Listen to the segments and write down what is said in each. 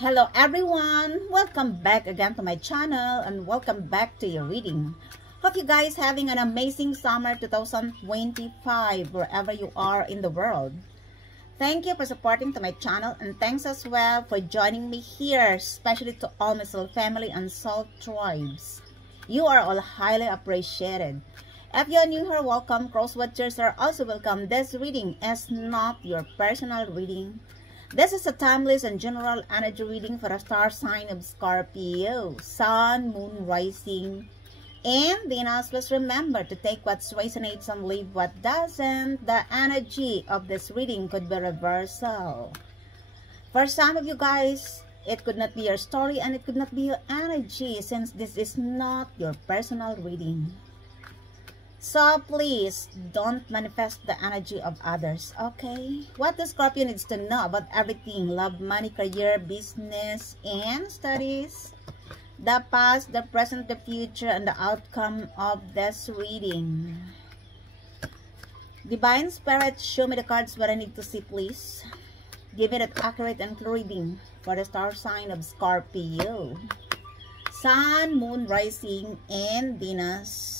Hello everyone, welcome back again to my channel and welcome back to your reading. Hope you guys having an amazing summer 2025 wherever you are in the world. Thank you for supporting to my channel and thanks as well for joining me here, especially to all my soul family and soul tribes. You are all highly appreciated. If you are new here, welcome. Cross watchers are also welcome. This reading is not your personal reading. This is a timeless and general energy reading for the star sign of Scorpio, Sun, Moon, Rising, and Venus. Please remember to take what resonates and leave what doesn't. The energy of this reading could be reversal. For some of you guys, it could not be your story and it could not be your energy since this is not your personal reading. So please don't manifest the energy of others, okay? What the Scorpio needs to know about everything: love, money, career, business, and studies. The past, the present, the future, and the outcome of this reading. Divine Spirit, show me the cards what I need to see, please. Give it an accurate and clear reading for the star sign of Scorpio. Sun, Moon, Rising, and Venus.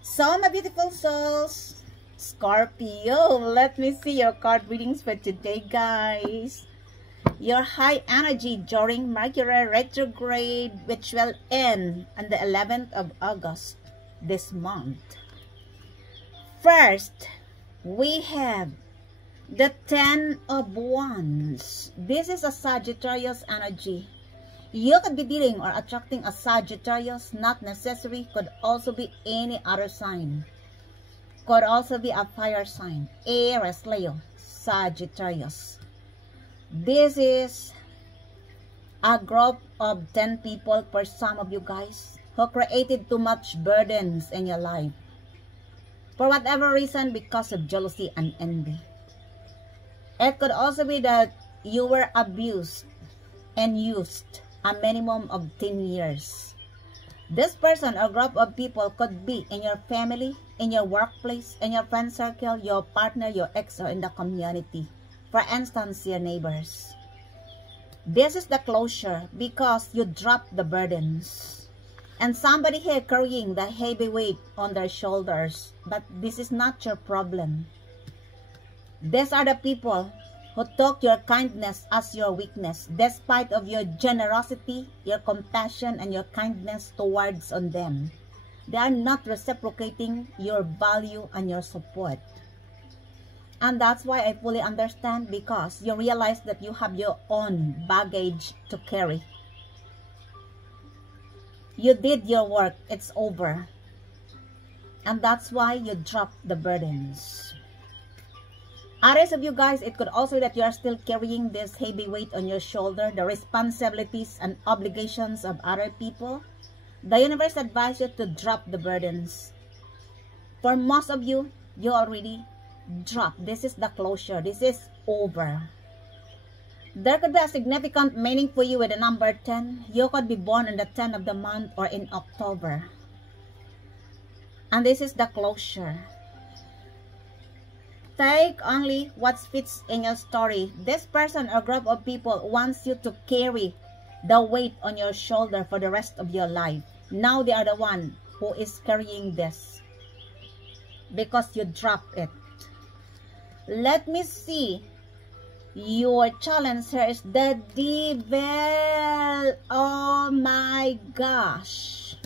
So, my beautiful souls, Scorpio, let me see your card readings for today, guys. Your high energy during Mercury retrograde, which will end on the 11th of August this month. First, we have the 10 of Wands. This is a Sagittarius energy. You could be dealing or attracting a Sagittarius, not necessary, could also be any other sign. Could also be a fire sign, Aries, Leo, Sagittarius. This is a group of 10 people for some of you guys who created too much burdens in your life. For whatever reason, because of jealousy and envy. It could also be that you were abused and used a minimum of 10 years. This person or group of people could be in your family, in your workplace, in your friend circle, your partner, your ex, or in the community. For instance, your neighbors. This is the closure because you dropped the burdens. And somebody here carrying the heavy weight on their shoulders. But this is not your problem. These are the people who took your kindness as your weakness, despite of your generosity, your compassion, and your kindness towards on them. They are not reciprocating your value and your support. And that's why I fully understand, because you realize that you have your own baggage to carry. You did your work, it's over. And that's why you dropped the burdens. Others of you guys, it could also be that you are still carrying this heavy weight on your shoulder, the responsibilities and obligations of other people. The universe advises you to drop the burdens. For most of you, you already dropped. This is the closure. This is over. There could be a significant meaning for you with the number 10. You could be born on the 10th of the month or in October. And this is the closure. Take only what fits in your story. This person or group of people wants you to carry the weight on your shoulder for the rest of your life. Now they are the one who is carrying this because you dropped it. Let me see. Your challenge here is the devil. Oh my gosh.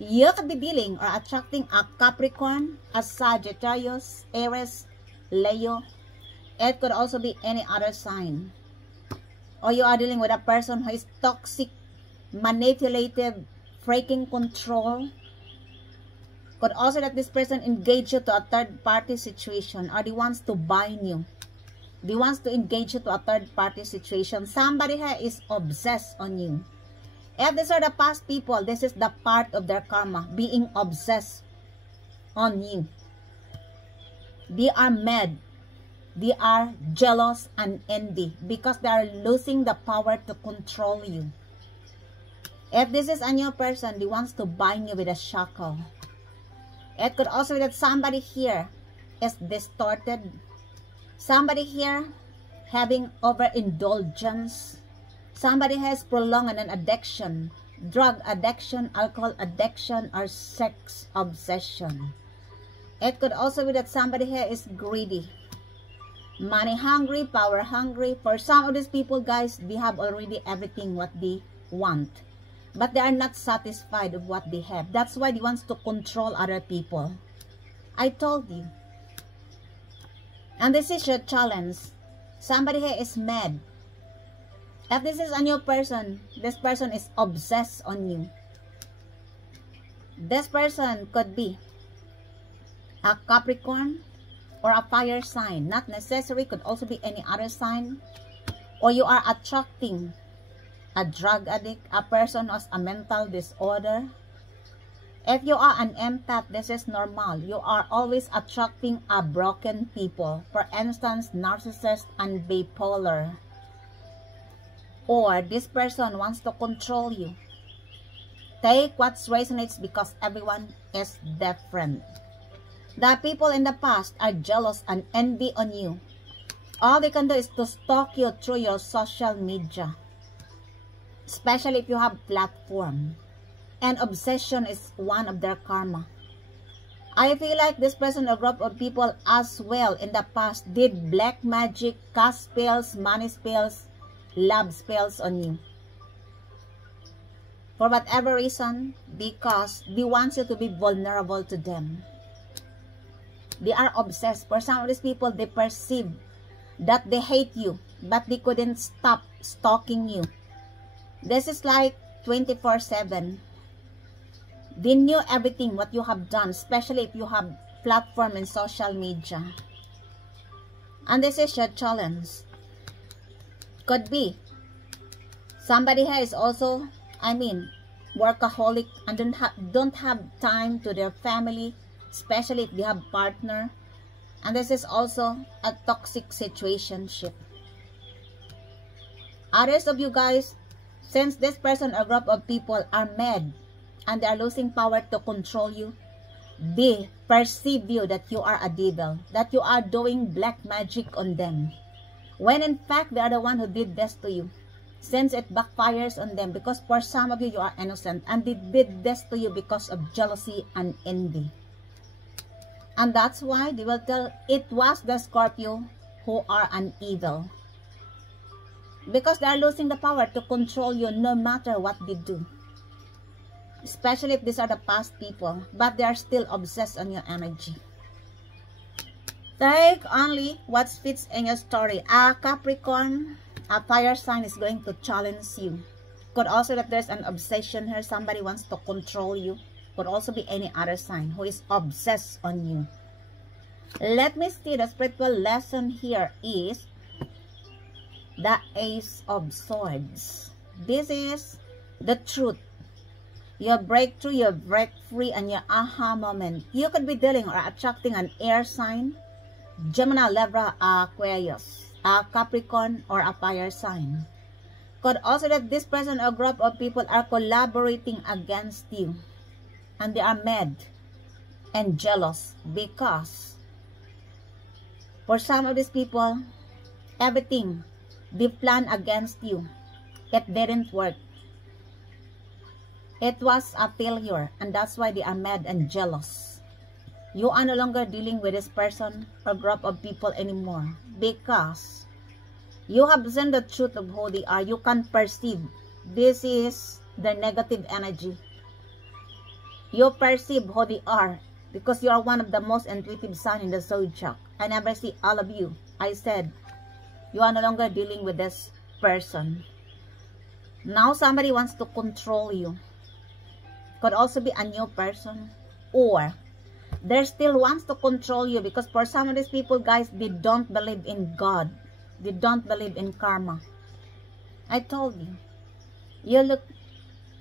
You could be dealing or attracting a Capricorn, a Sagittarius, Aries, Leo. It could also be any other sign. Or you are dealing with a person who is toxic, manipulative, breaking control. Could also that this person engage you to a third party situation, or they wants to bind you. They wants to engage you to a third party situation. Somebody here is obsessed on you. If these are the past people, this is the part of their karma, being obsessed on you. They are mad, they are jealous and envy because they are losing the power to control you. If this is a new person, they wants to bind you with a shackle. It could also be that somebody here is distorted. Somebody here having overindulgence. somebody has prolonged an addiction, drug addiction, alcohol addiction, or sex obsession. It could also be that somebody here is greedy, money hungry, power hungry. For some of these people, guys, they have already everything what they want, but they are not satisfied with what they have. That's why they want to control other people. I told you. And this is your challenge. Somebody here is mad. If this is a new person, this person is obsessed on you. This person could be a Capricorn or a fire sign. Not necessary, could also be any other sign. Or you are attracting a drug addict, a person who has a mental disorder. If you are an empath, this is normal. You are always attracting a broken people. For instance, narcissist and bipolar. Or this person wants to control you. Take what resonates because everyone is different. The people in the past are jealous and envy on you. All they can do is to stalk you through your social media. Especially if you have platform. And obsession is one of their karma. I feel like this person or group of people as well in the past did black magic, cast spells, money spells, love spells on you. For whatever reason, because they want you to be vulnerable to them. They are obsessed. For some of these people, they perceive that they hate you, but they couldn't stop stalking you. This is like 24/7. They knew everything what you have done, especially if you have platform in social media. And this is your challenge. Could be somebody here is also, workaholic and don't have time to their family, especially if they have partner. And this is also a toxic situationship. Others of you guys, since this person or group of people are mad and they are losing power to control you, they perceive you that you are a devil, that you are doing black magic on them. When in fact, they are the one who did this to you. Since it backfires on them, because for some of you, you are innocent. And they did this to you because of jealousy and envy. And that's why they will tell it was the Scorpio who are an evil. Because they are losing the power to control you no matter what they do. Especially if these are the past people. But they are still obsessed on your energy. Take only what fits in your story. A Capricorn, a fire sign is going to challenge you. Could also that there's an obsession here. Somebody wants to control you. Could also be any other sign who is obsessed on you. Let me see, the spiritual lesson here is the Ace of Swords. This is the truth. Your breakthrough, your break free, and your aha moment. You could be dealing or attracting an air sign, Gemini, Libra, Aquarius, a Capricorn, or a fire sign. Could also that this person or group of people are collaborating against you. And they are mad and jealous because for some of these people, everything they plan against you, it didn't work. It was a failure, and that's why they are mad and jealous. You are no longer dealing with this person or group of people anymore because you have seen the truth of who they are. You can perceive this is their negative energy. You perceive who they are because you are one of the most intuitive sign in the zodiac. I never see all of you. I said, you are no longer dealing with this person. Now somebody wants to control you. Could also be a new person. Or, they still wants to control you because for some of these people, guys, they don't believe in God. They don't believe in karma. I told you.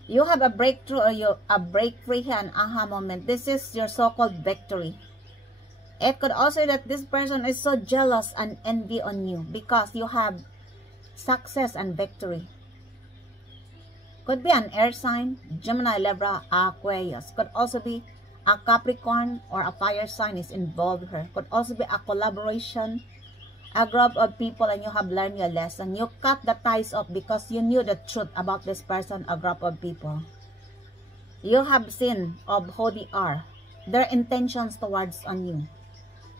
You have a breakthrough or a breakthrough here, an aha moment. This is your so-called victory. It could also be that this person is so jealous and envy on you because you have success and victory. Could be an air sign, Gemini, Libra, Aquarius. Could also be a Capricorn or a fire sign is involved here. Could also be a collaboration a group of people and you have learned your lesson. You cut the ties off because you knew the truth about this person, a group of people. You have seen of who they are, their intentions towards on you.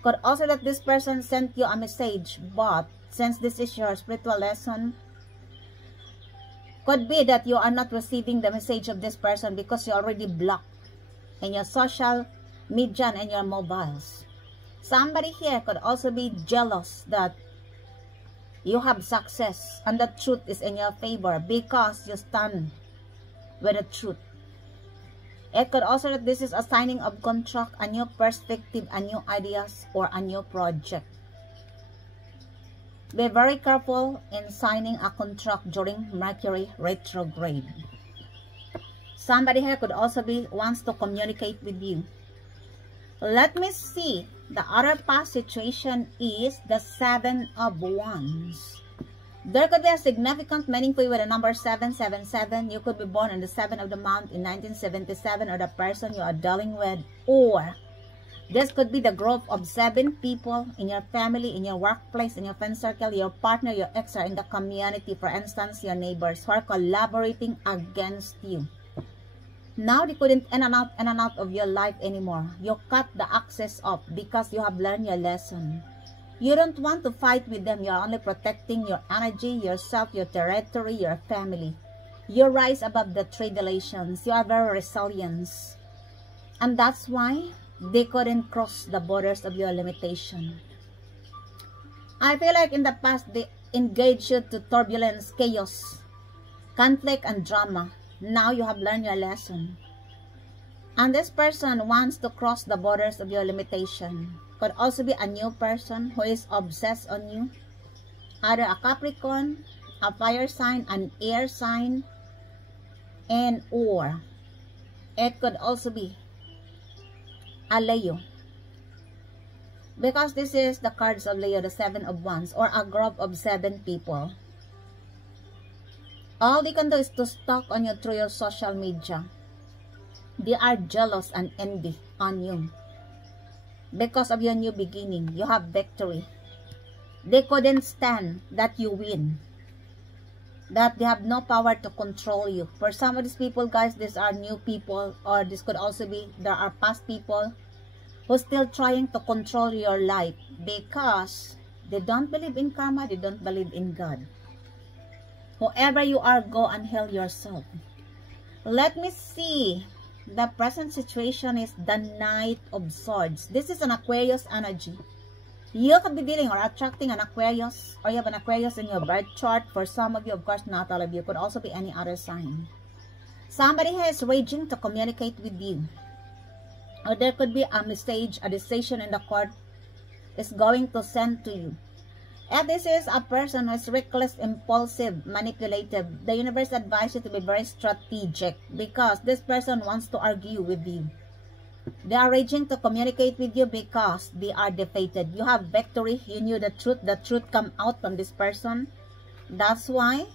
Could also that this person sent you a message, but since this is your spiritual lesson, could be that you are not receiving the message of this person because you already blocked in your social media and your mobiles. Somebody here could also be jealous that you have success and the truth is in your favor because you stand with the truth. It could also that this is a signing of contract, a new perspective, a new ideas, or a new project. Be very careful in signing a contract during Mercury retrograde. Somebody here could also be wants to communicate with you. Let me see. The other past situation is the 7 of Wands. There could be a significant meaning for you with the number 777. You could be born on the 7th of the month in 1977, or the person you are dealing with, or this could be the group of 7 people in your family, in your workplace, in your friend circle, your partner, your ex, or in the community, for instance, your neighbors who are collaborating against you. Now they couldn't in and out of your life anymore. You cut the access off because you have learned your lesson. You don't want to fight with them. You are only protecting your energy, yourself, your territory, your family. You rise above the tribulations. You are very resilient. And that's why they couldn't cross the borders of your limitation. I feel like in the past they engaged you to turbulence, chaos, conflict, and drama. Now you have learned your lesson. And this person wants to cross the borders of your limitation. Could also be a new person who is obsessed on you. Either a Capricorn, a fire sign, an air sign, and or it could also be a Leo. Because this is the cards of Leo, the 7 of Wands, or a group of 7 people. All they can do is to stalk on you through your social media. They are jealous and envy on you. Because of your new beginning, you have victory. They couldn't stand that you win. That they have no power to control you. For some of these people, guys, these are new people, or this could also be, there are past people who still trying to control your life because they don't believe in karma, they don't believe in God. Whoever you are, go and heal yourself. Let me see. The present situation is the Knight of Swords. This is an Aquarius energy. You could be dealing or attracting an Aquarius, or you have an Aquarius in your birth chart. For some of you, of course, not all of you. Could also be any other sign. Somebody here is raging to communicate with you. Or there could be a message, a decision in the court is going to send to you. If this is a person who is reckless, impulsive, manipulative, the universe advises you to be very strategic because this person wants to argue with you. They are raging to communicate with you because they are defeated. You have victory. You knew the truth come out from this person. That's why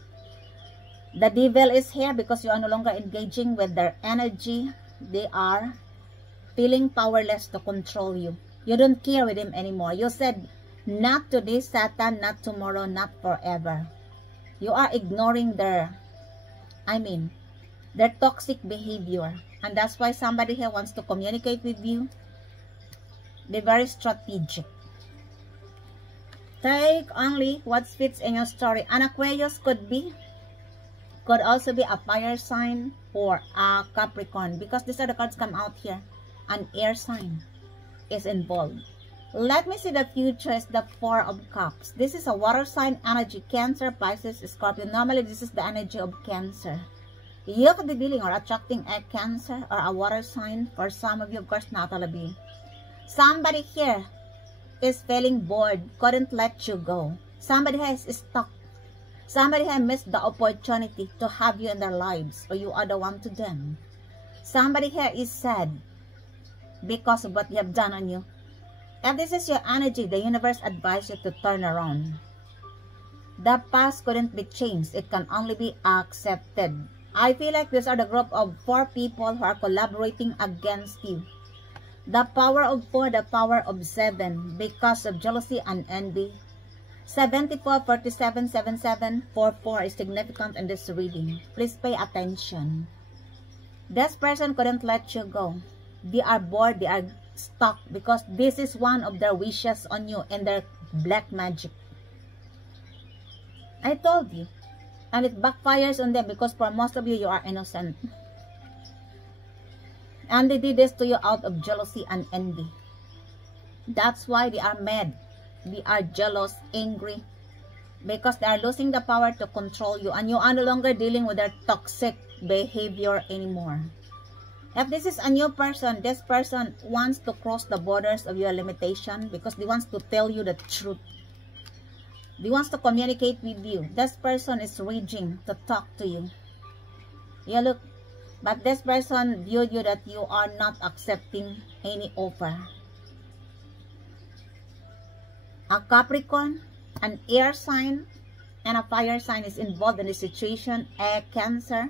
the devil is here, because you are no longer engaging with their energy. They are feeling powerless to control you. You don't care with him anymore. You said, not today, Satan, not tomorrow, not forever. You are ignoring their toxic behavior. And that's why somebody here wants to communicate with you. Be very strategic. Take only what fits in your story. An Aquarius could also be a fire sign or a Capricorn, because these are the cards come out here. An air sign is involved. Let me see the future is the 4 of Cups. This is a water sign energy. Cancer, Pisces, Scorpio. Normally, this is the energy of Cancer. You could be dealing or attracting a Cancer or a water sign. For some of you, of course, not all of you. Somebody here is feeling bored, couldn't let you go. Somebody has stuck. Somebody has missed the opportunity to have you in their lives, or you are the one to them. Somebody here is sad because of what you have done on you. If this is your energy, the universe advises you to turn around. The past couldn't be changed. It can only be accepted. I feel like these are the group of 4 people who are collaborating against you. The power of 4, the power of 7, because of jealousy and envy. 74, 47, 77, 44 is significant in this reading. Please pay attention. This person couldn't let you go. They are bored, they are stuck because this is one of their wishes on you and their black magic. I told you. And it backfires on them because for most of you, you are innocent. And they did this to you out of jealousy and envy. That's why they are mad. They are jealous, angry. Because they are losing the power to control you. And you are no longer dealing with their toxic behavior anymore. If this is a new person, this person wants to cross the borders of your limitation because they want to tell you the truth. They want to communicate with you. This person is raging to talk to you. Yeah, look. But this person viewed you that you are not accepting any offer. A Capricorn, an air sign, and a fire sign is involved in the situation. A Cancer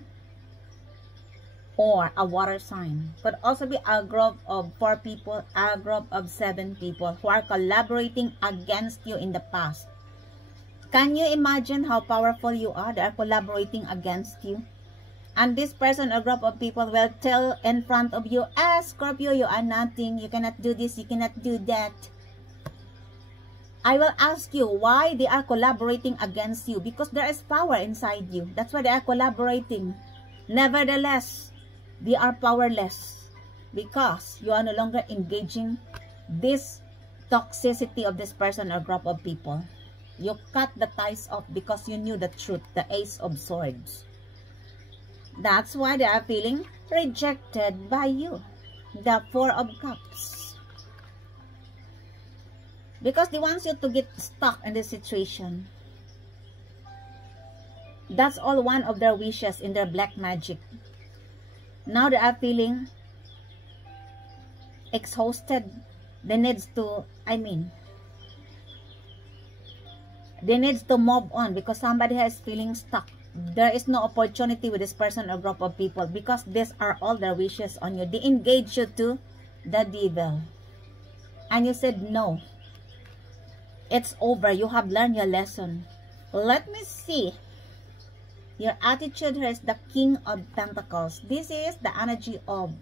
or a water sign. Could also be a group of 4 people, a group of 7 people who are collaborating against you in the past. Can you imagine how powerful you are? They are collaborating against you. And this person or group of people will tell in front of you, ah, Scorpio, you are nothing. You cannot do this. You cannot do that. I will ask you why they are collaborating against you. Because there is power inside you. That's why they are collaborating. Nevertheless, they are powerless. Because you are no longer engaging this toxicity of this person or group of people. You cut the ties off because you knew the truth, the Ace of Swords. That's why they are feeling rejected by you. The 4 of Cups. Because they want you to get stuck in this situation. That's all one of their wishes in their black magic. Now they are feeling exhausted. They need to, they need to move on because somebody is feeling stuck. There is no opportunity with this person or group of people because these are all their wishes on you. They engage you to the devil. And you said no. It's over. You have learned your lesson. Let me see. Your attitude here is the King of Pentacles. This is the energy of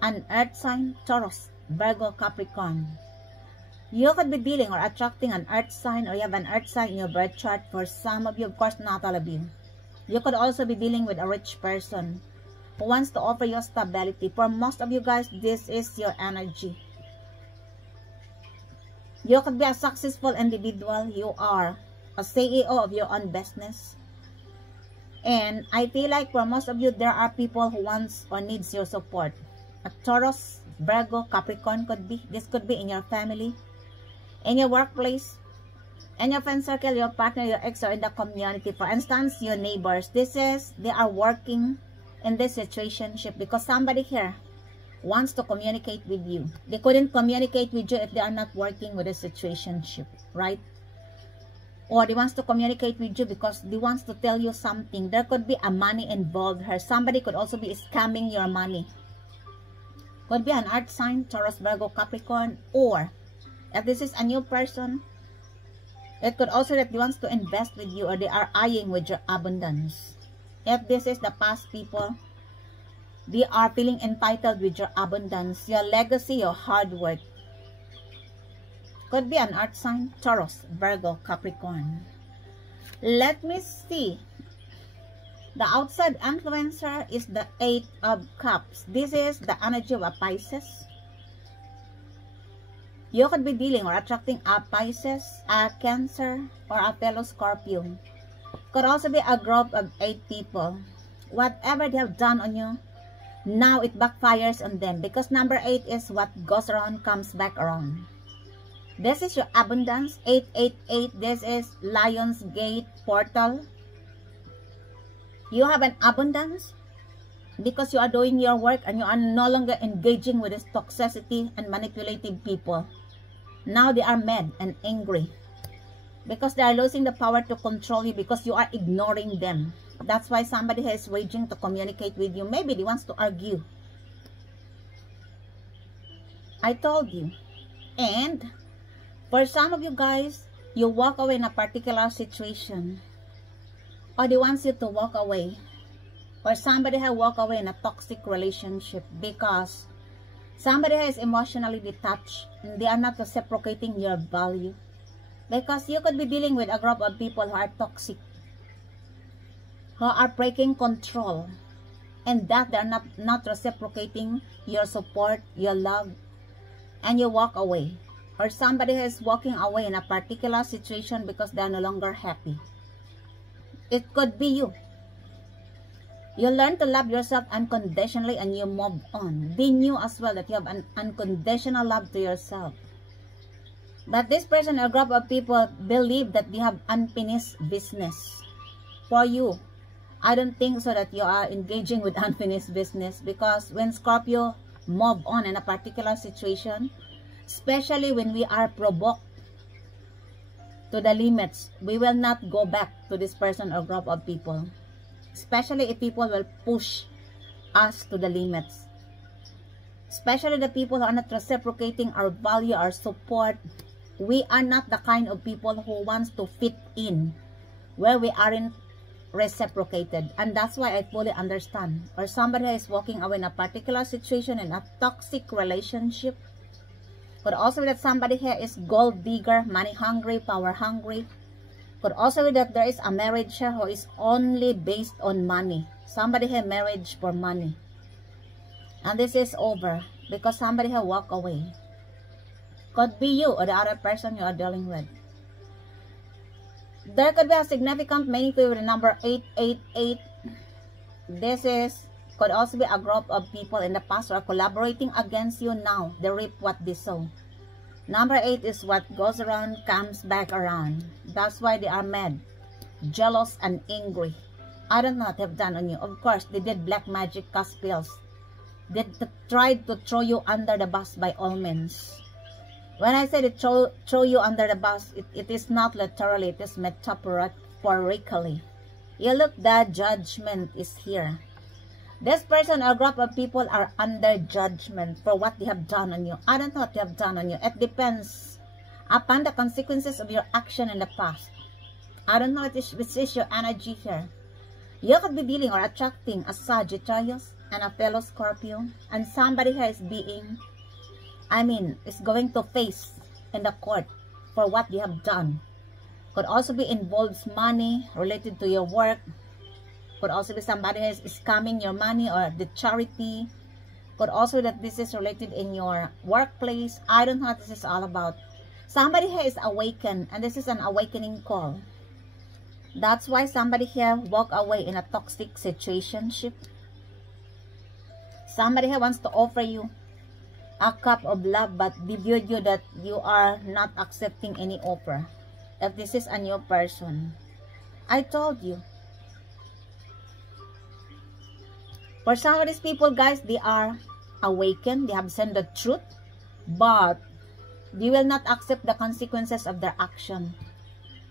an earth sign, Taurus, Virgo, Capricorn. You could be dealing or attracting an earth sign, or you have an earth sign in your birth chart. For some of you, of course, not all of you. You could also be dealing with a rich person who wants to offer you stability. For most of you guys, this is your energy. You could be a successful individual. You are a CEO of your own business. And I feel like for most of you, there are people who wants or needs your support. A Taurus, Virgo, Capricorn could be. This could be in your family, in your workplace, in your friend circle, your partner, your ex, or in the community. For instance, your neighbors. This is, they are working in this situationship because somebody here wants to communicate with you. They couldn't communicate with you if they are not working with a situationship, right? Or they wants to communicate with you because they wants to tell you something. There could be a money involved here. Somebody could also be scamming your money. Could be an earth sign, Taurus, Virgo, Capricorn, or if this is a new person, it could also that they wants to invest with you or they are eyeing with your abundance. If this is the past people, they are feeling entitled with your abundance, your legacy, your hard work. Could be an earth sign, Taurus, Virgo, Capricorn. Let me see. The outside influencer is the 8 of Cups. This is the energy of a Pisces. You could be dealing or attracting a Pisces, a Cancer, or a fellow Scorpio. Could also be a group of 8 people. Whatever they have done on you, now it backfires on them. Because number 8 is what goes around comes back around. This is your abundance. 888. This is Lion's Gate portal. You have an abundance because you are doing your work and you are no longer engaging with this toxicity and manipulative people. Now they are mad and angry because they are losing the power to control you because you are ignoring them. That's why somebody is raging to communicate with you. Maybe they wants to argue. I told you. And for some of you guys, you walk away in a particular situation, or they want you to walk away, or somebody has walked away in a toxic relationship because somebody is emotionally detached and they are not reciprocating your value. Because you could be dealing with a group of people who are toxic, who are breaking control, and that they're not reciprocating your support, your love, and you walk away. Or somebody is walking away in a particular situation because they're no longer happy. It could be you. You learn to love yourself unconditionally and you move on. They knew as well that you have an unconditional love to yourself. But this person or group of people believe that they have unfinished business. For you, I don't think so that you are engaging with unfinished business, because when Scorpio move on in a particular situation, especially when we are provoked to the limits, we will not go back to this person or group of people. Especially if people will push us to the limits. Especially the people who are not reciprocating our value, our support. We are not the kind of people who wants to fit in where we aren't reciprocated. And that's why I fully understand. Or somebody is walking away in a particular situation, in a toxic relationship. Could also be that somebody here is gold digger, money hungry, power hungry. Could also be that there is a marriage here who is only based on money. Somebody has marriage for money. And this is over because somebody has walked away. Could be you or the other person you are dealing with. There could be a significant meaning with the number 888. This could also be a group of people in the past who are collaborating against you now. They reap what they sow. Number 8 is what goes around comes back around. That's why they are mad, jealous, and angry. I don't know what they've done on you. Of course, they did black magic, cast spells. They tried to throw you under the bus by all means. When I say they throw you under the bus, it is not literally, it is metaphorically. You look, the judgment is here. This person or group of people are under judgment for what they have done on you. I don't know what they have done on you. It depends upon the consequences of your action in the past. I don't know which is your energy here. You could be dealing or attracting a Sagittarius and a fellow Scorpio. And somebody here is is going to face in the court for what they have done. Could also be involves money related to your work. Could also be somebody who is scamming your money or the charity. Could also be that this is related in your workplace. I don't know what this is all about. Somebody here is awakened, and this is an awakening call. That's why somebody here walk away in a toxic situationship. Somebody here wants to offer you a cup of love, but they viewed you that you are not accepting any offer. If this is a new person, I told you. For some of these people, guys, they are awakened. They have seen the truth, but they will not accept the consequences of their action.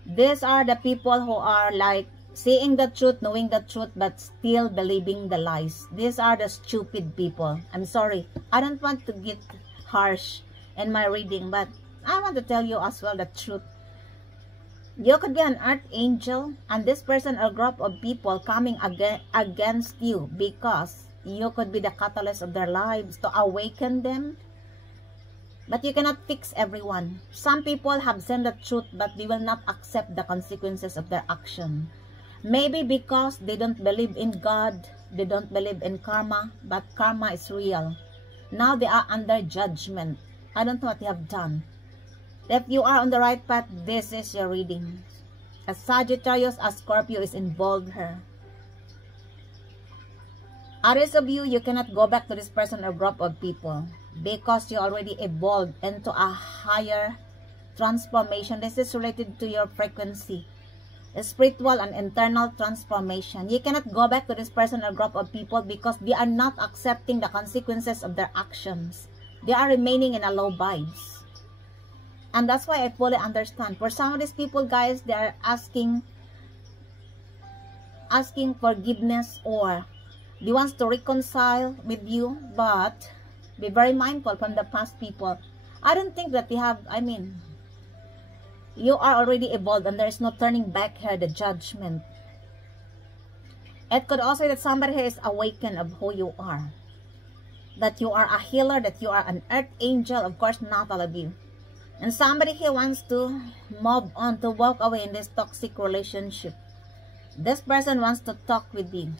These are the people who are like seeing the truth, knowing the truth, but still believing the lies. These are the stupid people. I'm sorry. I don't want to get harsh in my reading, but I want to tell you as well the truth. You could be an archangel, and this person or group of people coming against you because you could be the catalyst of their lives to awaken them. But you cannot fix everyone. Some people have seen the truth, but they will not accept the consequences of their action. Maybe because they don't believe in God, they don't believe in karma, but karma is real. Now they are under judgment. I don't know what they have done. If you are on the right path, this is your reading. A Sagittarius, a Scorpio is involved here. Others of you, you cannot go back to this person or group of people because you already evolved into a higher transformation. This is related to your frequency, a spiritual and internal transformation. You cannot go back to this person or group of people because they are not accepting the consequences of their actions. They are remaining in a low vibes. And that's why I fully understand. For some of these people, guys, they are asking forgiveness, or they want to reconcile with you, but be very mindful from the past people. I don't think that they have, You are already evolved and there is no turning back here, the judgment. It could also be that somebody here is awakened of who you are. That you are a healer, that you are an earth angel, of course not all of you. And somebody here wants to move on, to walk away in this toxic relationship. This person wants to talk with you.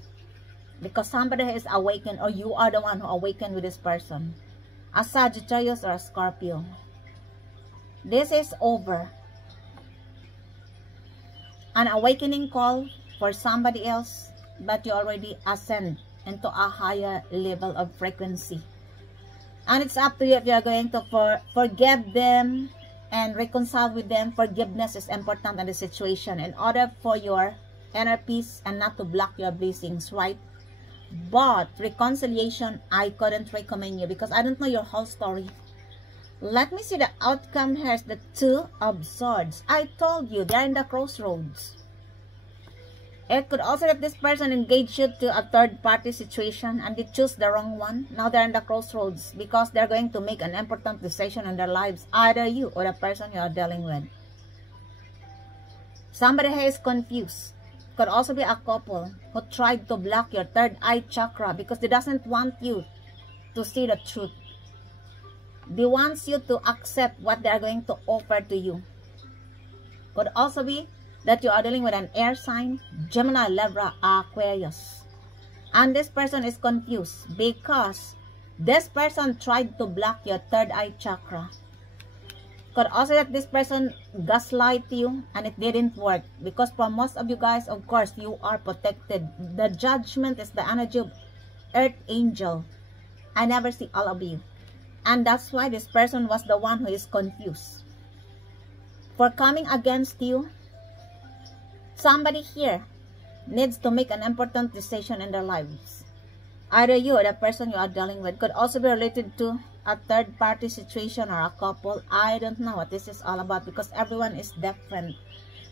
Because somebody here is awakened, or you are the one who awakened with this person. A Sagittarius or a Scorpio. This is over. An awakening call for somebody else, but you already ascend into a higher level of frequency. And it's up to you if you're going to forgive them and reconcile with them. Forgiveness is important in the situation in order for your inner peace and not to block your blessings, right? But reconciliation, I couldn't recommend you because I don't know your whole story. Let me see the outcome. Here's the Two of Swords. I told you, they're in the crossroads. It could also that this person engaged you to a third-party situation and they choose the wrong one. Now they're in the crossroads because they're going to make an important decision in their lives. Either you or the person you are dealing with. Somebody here is confused. Could also be a couple who tried to block your third eye chakra because they doesn't want you to see the truth. They want you to accept what they are going to offer to you. Could also be that you are dealing with an air sign, Gemini, Libra, Aquarius. And this person is confused because this person tried to block your third eye chakra. Could also that this person gaslight you and it didn't work. Because for most of you guys, of course, you are protected. The judgment is the energy of earth angel. I never see all of you. And that's why this person was the one who is confused. For coming against you, somebody here needs to make an important decision in their lives. Either you or the person you are dealing with. Could also be related to a third-party situation or a couple. I don't know what this is all about because everyone is different.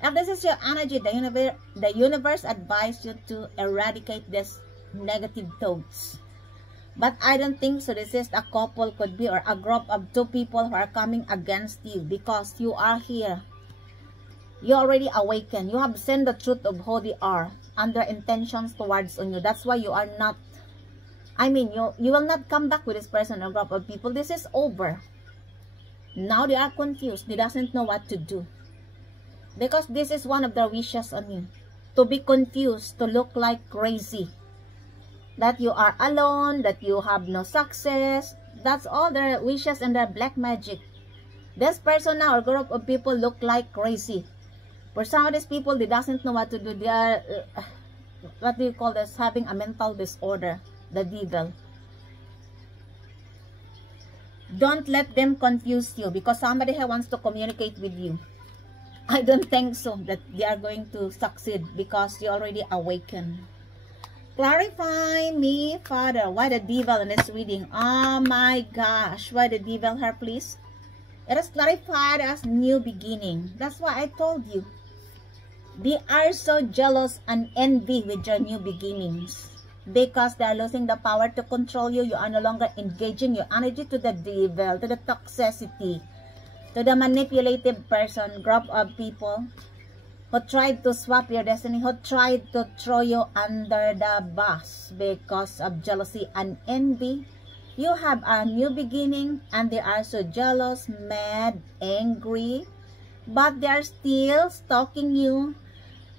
If this is your energy, the universe advises you to eradicate this negative thoughts. But I don't think so. This is a couple, could be, or a group of two people who are coming against you because you are here. You already awakened. You have seen the truth of who they are and their intentions towards on you. That's why you are not, you will not come back with this person or group of people. This is over. Now they are confused. They doesn't know what to do. Because this is one of their wishes on you. To be confused, to look like crazy. That you are alone, that you have no success. That's all their wishes and their black magic. This person now or group of people look like crazy. For some of these people, they doesn't know what to do. They are, what do you call this? Having a mental disorder. The devil. Don't let them confuse you because somebody here wants to communicate with you. I don't think so that they are going to succeed because you already awakened. Clarify me, Father. Why the devil in this reading? Oh my gosh. Why the devil here, please? It is clarified as new beginning. That's why I told you. They are so jealous and envy with your new beginnings. Because they are losing the power to control you. You are no longer engaging your energy to the devil, to the toxicity, to the manipulative person, group of people who tried to swap your destiny, who tried to throw you under the bus because of jealousy and envy. You have a new beginning and they are so jealous, mad, angry, but they are still stalking you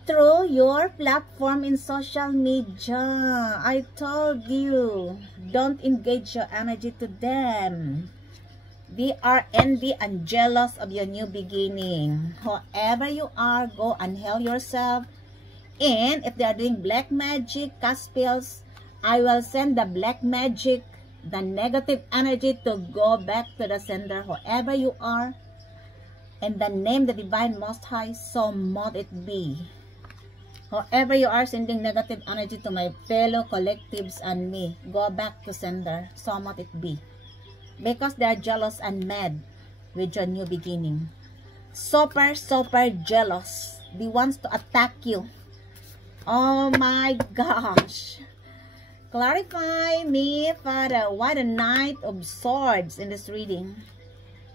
through your platform in social media. I told you, don't engage your energy to them. They are envy and jealous of your new beginning. Whoever you are, go and heal yourself. And if they are doing black magic, cast spells, I will send the black magic, the negative energy to go back to the sender. Whoever you are, in the name of the Divine Most High, so mote it be. However you are sending negative energy to my fellow collectives and me, go back to sender, so mote it be. Because they are jealous and mad with your new beginning. Super jealous. They want to attack you. Oh my gosh. Clarify me, Father. Why the Knight of Swords in this reading?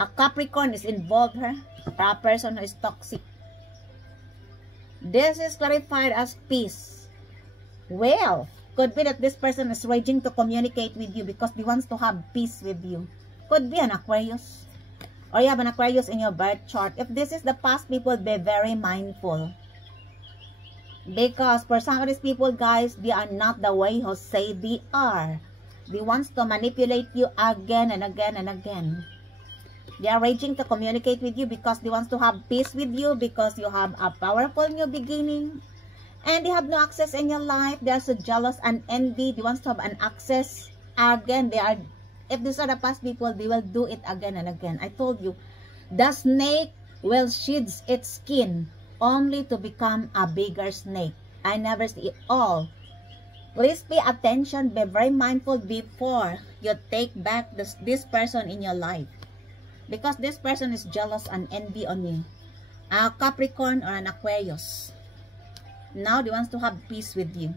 A Capricorn is involved here, or a person who is toxic. This is clarified as peace. Well, could be that this person is raging to communicate with you because he wants to have peace with you. Could be an Aquarius. Or you have an Aquarius in your birth chart. If this is the past, people, be very mindful. Because for some of these people, guys, they are not the way who say they are. They want to manipulate you again and again and again. They are raging to communicate with you because they want to have peace with you, because you have a powerful new beginning. And they have no access in your life. They are so jealous and envy. They want to have an access. Again, if these are the past people, they will do it again and again. I told you, the snake will shed its skin only to become a bigger snake. I never see it all. Please pay attention. Be very mindful before you take back this person in your life. Because this person is jealous and envy on you. A Capricorn or an Aquarius. Now they want to have peace with you.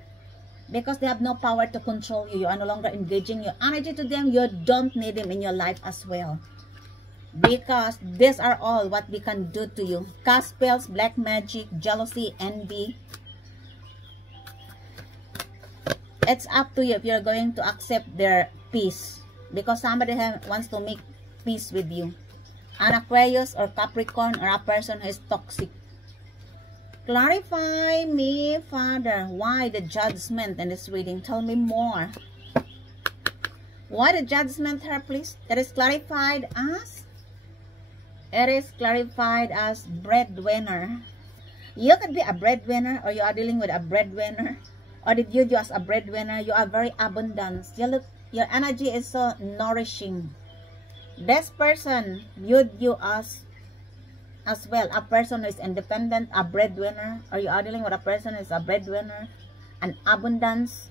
Because they have no power to control you. You are no longer engaging your energy to them. You don't need them in your life as well. Because these are all what they can do to you. Cast spells, black magic, jealousy, envy. It's up to you if you're going to accept their peace. Because somebody wants to make peace with you. An Aquarius or Capricorn or a person who is toxic. Clarify me, Father. Why the judgment in this reading? Tell me more. Why the judgment here, please? It is clarified as breadwinner. You could be a breadwinner, or you are dealing with a breadwinner, or they view you as a breadwinner. You are very abundant. Your energy is so nourishing. This person viewed you as well, a person who is independent, a breadwinner, or you are dealing with a person who is a breadwinner, an abundance,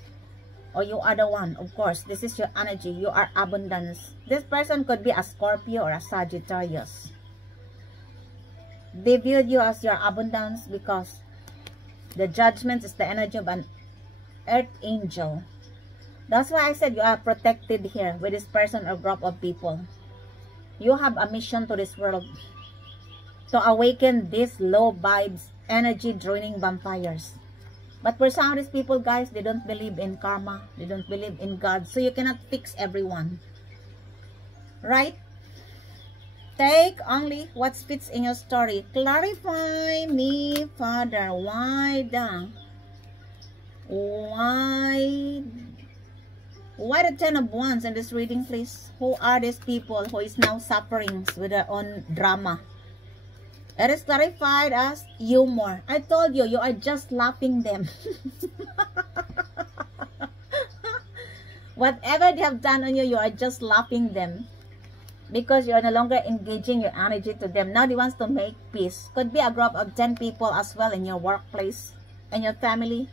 or you are the one. Of course, this is your energy. You are abundance. This person could be a Scorpio or a Sagittarius. They viewed you as your abundance because the judgment is the energy of an earth angel. That's why I said you are protected here with this person or group of people. You have a mission to this world, to awaken these low vibes, energy draining vampires. But for some of these people, guys, they don't believe in karma. They don't believe in God. So you cannot fix everyone. Right? Take only what fits in your story. Clarify me, Father. Why the Ten of Wands in this reading, please? Who are these people who is now suffering with their own drama? It is clarified as humor. I told you, you are just laughing them. Whatever they have done on you, you are just laughing them. Because you are no longer engaging your energy to them. Now they want to make peace. Could be a group of 10 people as well in your workplace, in your family,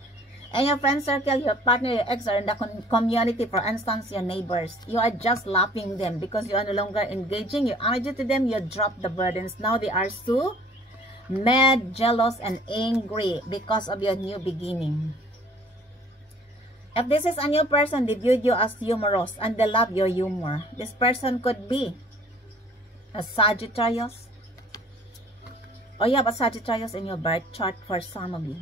in your friend circle, your partner, your ex, or in the community, for instance, your neighbors. You are just laughing them because you are no longer engaging your energy to them. You drop the burdens. Now they are so mad, jealous, and angry because of your new beginning. If this is a new person, they viewed you as humorous and they love your humor. This person could be a Sagittarius, or you have a Sagittarius in your birth chart for some of you.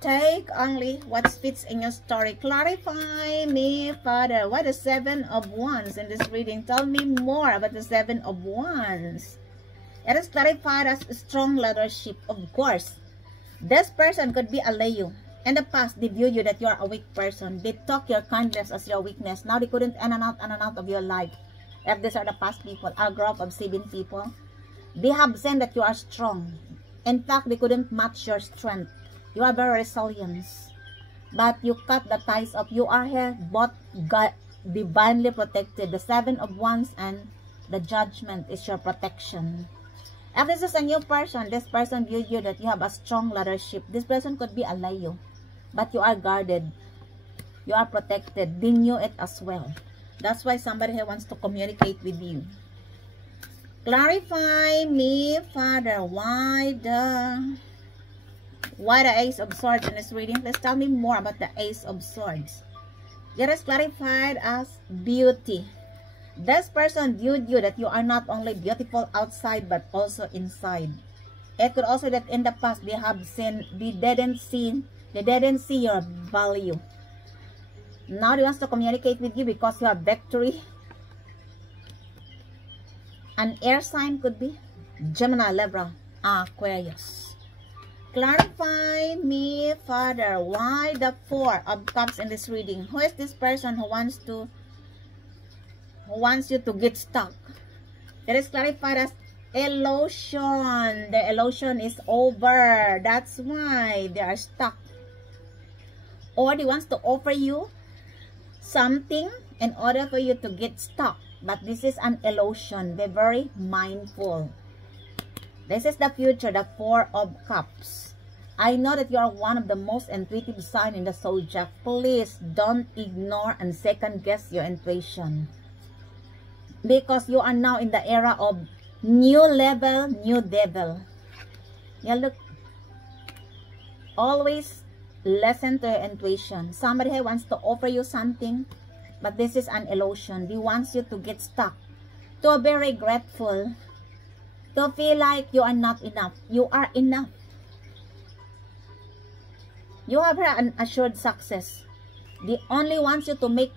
Take only what fits in your story. Clarify me, Father. What is Seven of Wands in this reading? Tell me more about the Seven of Wands. It is clarified as strong leadership. Of course, this person could be a Leo. In the past, they view you that you are a weak person. They took your kindness as your weakness. Now they couldn't in and out of your life. If these are the past people, a group of 7 people, they have seen that you are strong. In fact, they couldn't match your strength. You are very resilient. But you cut the ties of you are here, both God, divinely protected. The Seven of Wands and the Judgment is your protection. If this is a new person, this person viewed you that you have a strong leadership. This person could be a Leo, but you are guarded. You are protected. They knew it as well. That's why somebody here wants to communicate with you. Clarify me, Father. Why the Ace of Swords in this reading? Please tell me more about the Ace of Swords. It is clarified as beauty. This person viewed you that you are not only beautiful outside but also inside. It could also that in the past they didn't see your value. Now they want to communicate with you because you have victory. An air sign could be Gemini, Libra, Aquarius. Clarify me, Father, why the Four of Cups in this reading? Who is this person who wants you to get stuck? That is clarified as illusion. The illusion is over. That's why they are stuck. Or they wants to offer you something in order for you to get stuck. But this is an illusion. Be very mindful. This is the future, the Four of Cups. I know that you are one of the most intuitive signs in the zodiac. Please don't ignore and second guess your intuition. Because you are now in the era of new level, new devil. Yeah, look. Always listen to your intuition. Somebody here wants to offer you something, but this is an illusion. He wants you to get stuck, to be regretful, to feel like you are not enough. You are enough. You have an assured success. They only want you to make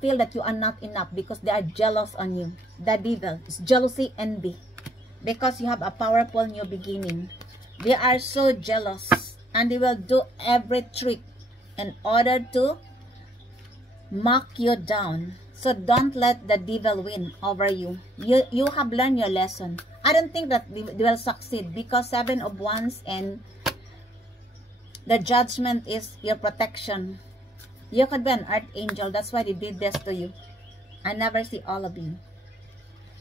feel that you are not enough because they are jealous on you. The devil is jealousy, envy, because you have a powerful new beginning. They are so jealous and they will do every trick in order to mock you down. So don't let the devil win over you. You have learned your lesson. I don't think that they will succeed because Seven of Wands and the Judgment is your protection. You could be an archangel. That's why they did this to you. I never see all of you.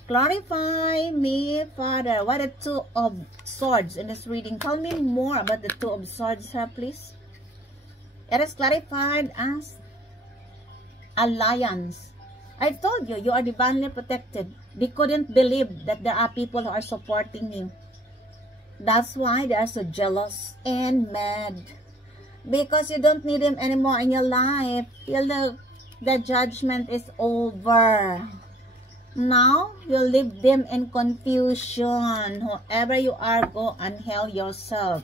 Clarify me, Father. What are the Two of Swords in this reading? Tell me more about the Two of Swords here, please. It is clarified as alliance. I told you, you are divinely protected. They couldn't believe that there are people who are supporting you. That's why they are so jealous and mad. Because you don't need them anymore in your life. The judgment is over. Now, you leave them in confusion. Whoever you are, go and heal yourself.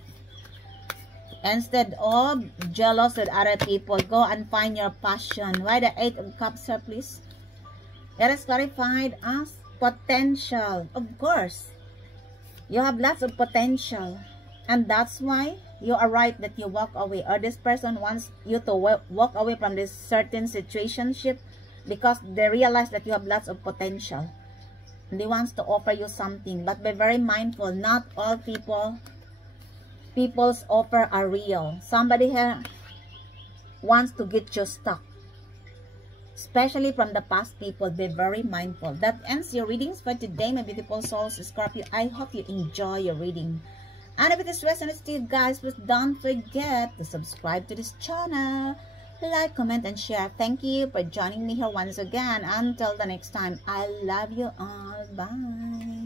Instead of jealous with other people, go and find your passion. Why the Eight of Cups here, please? It is clarified as potential. Of course, you have lots of potential. And that's why you are right that you walk away. Or this person wants you to walk away from this certain situationship because they realize that you have lots of potential. And they want to offer you something. But be very mindful. Not all people's offer are real. Somebody here wants to get you stuck. Especially from the past people. Be very mindful. That ends your readings for today, my beautiful souls, Scorpio. I hope you enjoy your reading. And if it is resonates to you guys, please don't forget to subscribe to this channel. Like, comment, and share. Thank you for joining me here once again. Until the next time, I love you all. Bye.